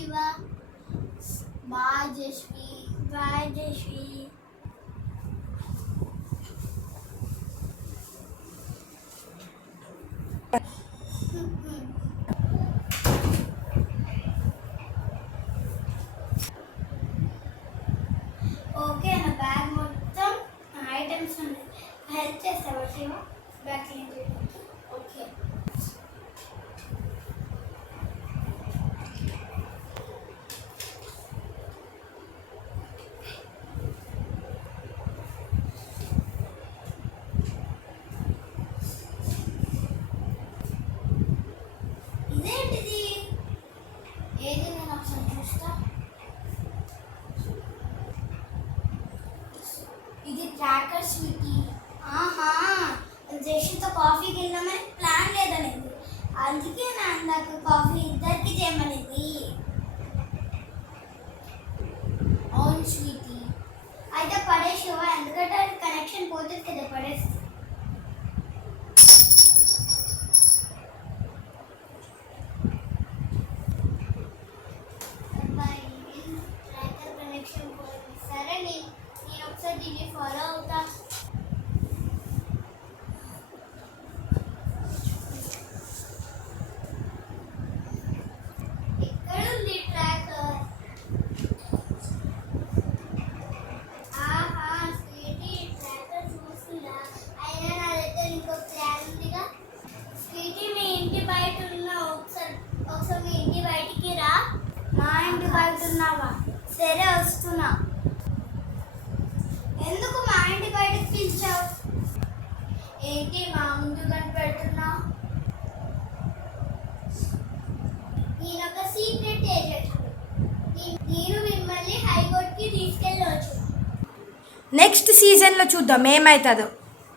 Shiva. Bye Jashvi. Bye Jashvi. Okay నా bag మొత్తం items ఉన్నాయి. హెల్ప్ చేస్తావా శివ బ్యాగ్ క్లీన్ చేయడానికి? ఓకే. ఇదేంటిది? ఏది నేను ఒకసారి చూస్తా. ఇది ట్రాకర్ స్వీటీ. ఆహా, జషితో కాఫీకి వెళ్దామని ప్లాన్ లేదనేది, అందుకే నా నాకు కాఫీ ఇద్దరికి చేయమనేది. అవును స్వీటీ. అయితే పడేసివా? ఎందుకంటే అది కనెక్షన్ పోతుంది కదా, పడేసి. ట్రాకర్ కనెక్షన్ పోయింది. సరే నేను ఒకసారి దీన్ని ఫాలో అవుతా. ఎక్కడుంది ట్రాకర్? ఆహా స్వీటీ, ట్రాకర్ చూస్తుందా? అయినా నా దగ్గర ఇంకో ప్లాన్ ఉందిగా. స్వీటీ మీ ఇంటి బయట ఉన్నా, ఒకసారి మీ ఇంటి బయటికి రా. మా ఇంటి బయట ఉన్నావా? సరే వస్తున్నా. ఎందుకు మా ఇంటి బయటకు పిలిచావు? ఏంటి మా ముందు కనిపెడుతున్నావు? నేను ఒక సీక్రెట్ ఏజెంట్. నేను మిమ్మల్ని హైకోర్టుకి తీసుకెళ్ళవచ్చు. నెక్స్ట్ సీజన్లో చూద్దాం ఏమవుతుందో.